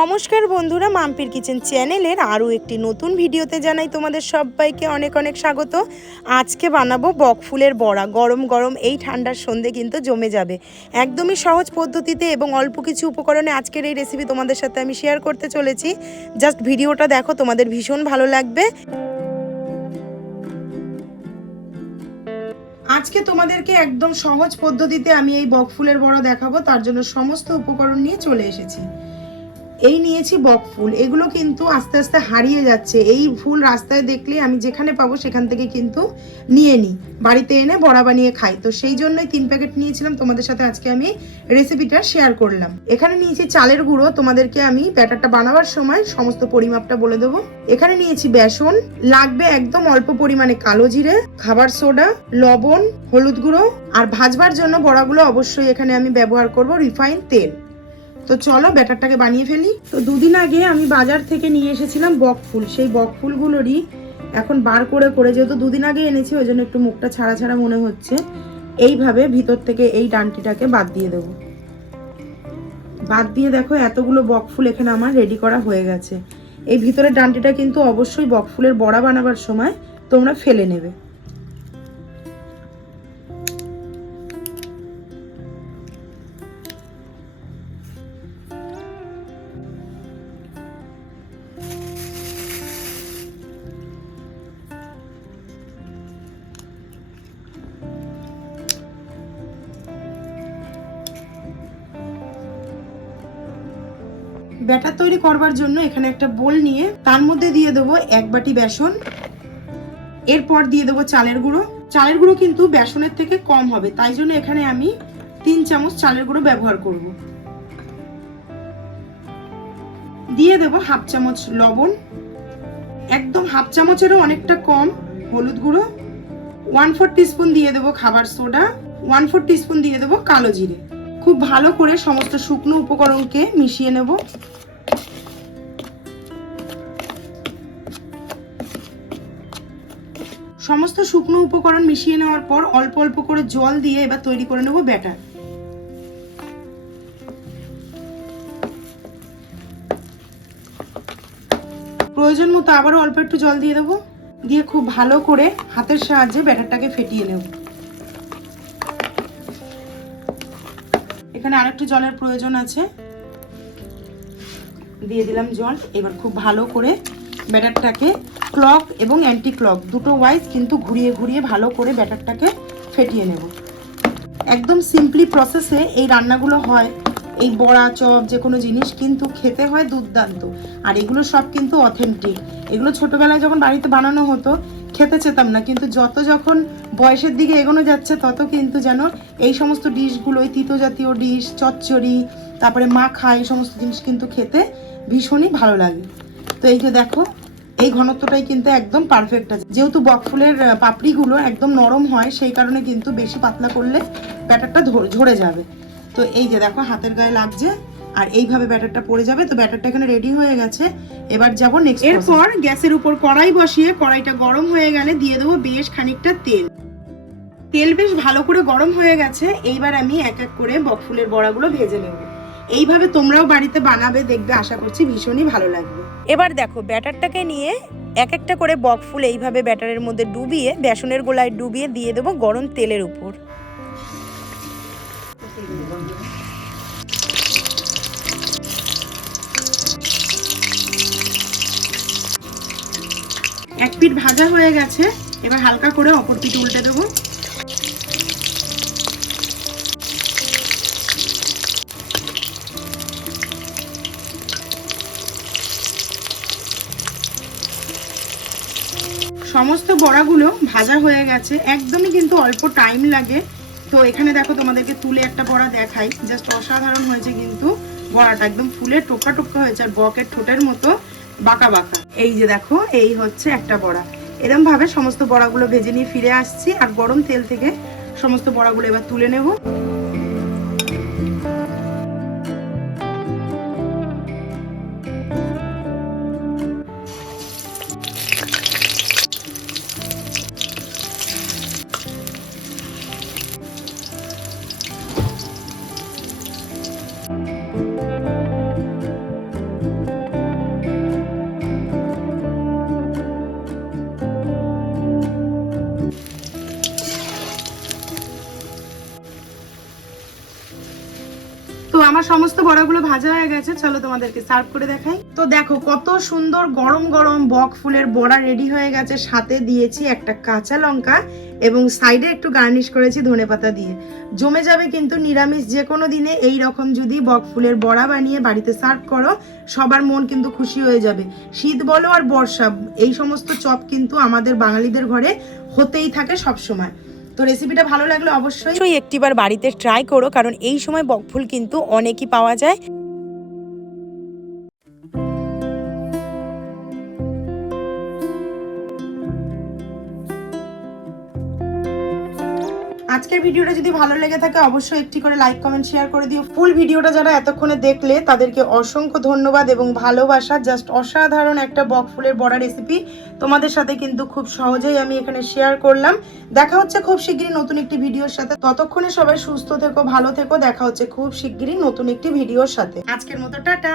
নমস্কার বন্ধুরা, মাম্পির কিচেন চ্যানেলের আরও একটি নতুন ভিডিওতে জানাই তোমাদের সবাইকে অনেক অনেক স্বাগত। আজকে বানাবো বকফুলের বড়া, গরম গরম এই ঠান্ডার সন্ধে কিন্তু জমে যাবে। একদমই সহজ পদ্ধতিতে এবং অল্প কিছু উপকরণে আজকের এই রেসিপি তোমাদের সাথে আমি শেয়ার করতে চলেছি। জাস্ট ভিডিওটা দেখো, তোমাদের ভীষণ ভালো লাগবে। আজকে তোমাদেরকে একদম সহজ পদ্ধতিতে আমি এই বকফুলের বড়া দেখাবো, তার জন্য সমস্ত উপকরণ নিয়ে চলে এসেছি। এই নিয়েছি বক ফুল। এগুলো কিন্তু আস্তে আস্তে হারিয়ে যাচ্ছে। এই ফুল রাস্তায় দেখলে আমি যেখানে পাবো সেখান থেকে কিন্তু নিয়ে নিই। বাড়িতে এনে বড়া বানিয়ে খাই। তো সেই জন্যই তিন প্যাকেট নিয়েছিলাম। তোমাদের সাথে আজকে আমি রেসিপিটা শেয়ার করলাম। এখানে নিয়েছি চালের গুঁড়ো। তোমাদেরকে আমি ব্যাটারটা বানাবার সময় সমস্ত পরিমাপটা বলে দেবো। এখানে নিয়েছি বেসন। লাগবে একদম অল্প পরিমাণে কালো জিরে, খাবার সোডা, লবণ, হলুদ গুঁড়ো। আর ভাজবার জন্য বড়াগুলো অবশ্যই এখানে আমি ব্যবহার করব রিফাইন তেল। তো চলো ব্যাটারটাকে বানিয়ে ফেলি। তো দুদিন আগে আমি বাজার থেকে নিয়ে এসেছিলাম বক ফুল। সেই বক ফুলগুলোরই এখন বার করে করে যেহেতু দুদিন আগে এনেছি, ওই জন্য একটু মুখটা ছাড়া ছাড়া মনে হচ্ছে। এইভাবে ভিতর থেকে এই ডানটিটাকে বাদ দিয়ে দেবো। বাদ দিয়ে দেখো এতগুলো বক ফুল এখানে আমার রেডি করা হয়ে গেছে। এই ভিতরের ডানটিটা কিন্তু অবশ্যই বক ফুলের বড়া বানাবার সময় তোমরা ফেলে নেবে। ব্যাটার তৈরি করবার জন্য এখানে একটা বোল নিয়ে তার মধ্যে দিয়ে দেবো এক বাটি বেসন। এরপর দিয়ে দেবো চালের গুঁড়ো। চালের গুঁড়ো কিন্তু বেসনের থেকে কম হবে, তাই জন্য এখানে আমি তিন চামচ চালের গুঁড়ো ব্যবহার করব। দিয়ে দেবো হাফ চামচ লবণ। একদম হাফ চামচেরও অনেকটা কম হলুদ গুঁড়ো। ওয়ান ফোর টিস্পুন দিয়ে দেবো খাবার সোডা। ওয়ান ফোর টিস্পুন দিয়ে দেবো কালো জিরে। খুব ভালো করে সমস্ত শুকনো উপকরণকে মিশিয়ে নেব। সমস্ত শুকনো উপকরণ মিশিয়ে নেওয়ার পর অল্প অল্প করে জল দিয়ে এবার তৈরি করে নেব ব্যাটার। প্রয়োজন মতো আবারও অল্প একটু জল দিয়ে দেবো। দিয়ে খুব ভালো করে হাতের সাহায্যে ব্যাটারটাকে ফেটিয়ে নেব। এখানে আরেকটু জলের প্রয়োজন আছে। দিয়ে দিলাম জল, এবার খুব ভালো করে ব্যাটারটাকে ক্লক এবং অ্যান্টি ক্লক দুটো ওয়াইজ কিন্তু ঘুরিয়ে ঘুরিয়ে ভালো করে ব্যাটারটাকে ফেটিয়ে নেব। একদম সিম্পলি প্রসেসে এই রান্নাগুলো হয়। এই বড়া, চপ, যে কোনো জিনিস কিন্তু খেতে হয় দুর্দান্ত। আর এগুলো সব কিন্তু অথেন্টিক এগুলো ছোটবেলায় যখন বাড়িতে বানানো হতো, খেতে চেতাম না। কিন্তু যত যখন বয়সের দিকে এগোনো যাচ্ছে, তত কিন্তু যেন এই সমস্ত ডিশগুলো, এই তিতো জাতীয় ডিশ, চচ্চড়ি, তারপরে মাখা, এই সমস্ত জিনিস কিন্তু খেতে ভীষণই ভালো লাগে। তো এই যে দেখো, এই ঘনত্বটাই কিন্তু একদম পারফেক্ট আছে। যেহেতু বকফুলের পাপড়িগুলো একদম নরম হয়, সেই কারণে কিন্তু বেশি পাতলা করলে ব্যাটারটা ঝরে যাবে। তো এই যে দেখো, হাতের গায়ে লাগছে, আর এইভাবে ব্যাটারটা পড়ে যাবে। তো ব্যাটারটা এখানে রেডি হয়ে গেছে। এবার যাব নেক্সট এরপর গ্যাসের উপর কড়াই বসিয়ে কড়াইটা গরম হয়ে গেলে দিয়ে দেবো বেশ খানিকটা তেল। তেল বেশ ভালো করে গরম হয়ে গেছে। এইবার আমি এক এক করে বকফুলের বড়াগুলো ভেজে নেব। এইভাবে তোমরাও বাড়িতে বানাবে, দেখবে, আশা করছি ভীষণই ভালো লাগবে। এবার দেখো, ব্যাটারটাকে নিয়ে এক একটা করে বকফুল এইভাবে ব্যাটারের মধ্যে ডুবিয়ে, বেসনের গোলায় ডুবিয়ে দিয়ে দেবো গরম তেলের উপর। এক পিঠ ভাজা হয়ে গেছে, এবার হালকা করে অপর পিঠ উল্টে দেবো। সমস্ত বড়াগুলো ভাজা হয়ে গেছে। একদমই কিন্তু অল্প টাইম লাগে। তো এখানে দেখো তোমাদেরকে তুলে একটা বড়া দেখাই। জাস্ট অসাধারণ হয়েছে কিন্তু বড়াটা। একদম ফুলে টোকা টোকা হয়েছে আর বকের ঠোঁটের মতো বাঁকা বাঁকা। এই যে দেখো, এই হচ্ছে একটা বড়া। এরম ভাবে সমস্ত বড়াগুলো ভেজে নিয়ে ফিরে আসছি। আর গরম তেল থেকে সমস্ত বড়াগুলো এবার তুলে নেব। আমার সমস্ত বড়াগুলো ভাজা হয়ে গেছে, চলো তোমাদেরকে সার্ভ করে দেখাই। তো দেখো, কত সুন্দর গরম গরম বক ফুলের বড়া রেডি হয়ে গেছে। সাথে দিয়েছি একটা কাঁচা লঙ্কা এবং সাইডে একটু গার্নিশ করেছি ধনেপাতা দিয়ে। জমে যাবে কিন্তু নিরামিষ যে কোনো দিনে, এই রকম যদি বক ফুলের বড়া বানিয়ে বাড়িতে সার্ভ করো, সবার মন কিন্তু খুশি হয়ে যাবে। শীত বলো আর বর্ষা, এই সমস্ত চপ কিন্তু আমাদের বাঙালিদের ঘরে হতেই থাকে সব সময় তো রেসিপিটা ভালো লাগলে অবশ্যই একটিবার বাড়িতে ট্রাই করো, কারণ এই সময় বকফুল কিন্তু অনেকই পাওয়া যায়। আজকের ভিডিওটা যদি ভালো লেগে থাকে, অবশ্যই একটি করে লাইক কমেন্ট শেয়ার করে দিও। ফুল ভিডিওটা যারা এতক্ষণে দেখলে, তাদেরকে অসংখ্য ধন্যবাদ এবং ভালোবাসা জাস্ট অসাধারণ একটা বক ফুলের বড়া রেসিপি তোমাদের সাথে কিন্তু খুব সহজেই আমি এখানে শেয়ার করলাম। দেখা হচ্ছে খুব শিগগিরই নতুন একটি ভিডিওর সাথে। ততক্ষণে সবাই সুস্থ থেকো, ভালো থেকো। দেখা হচ্ছে খুব শিগগিরই নতুন একটি ভিডিওর সাথে। আজকের মতো, টাটা!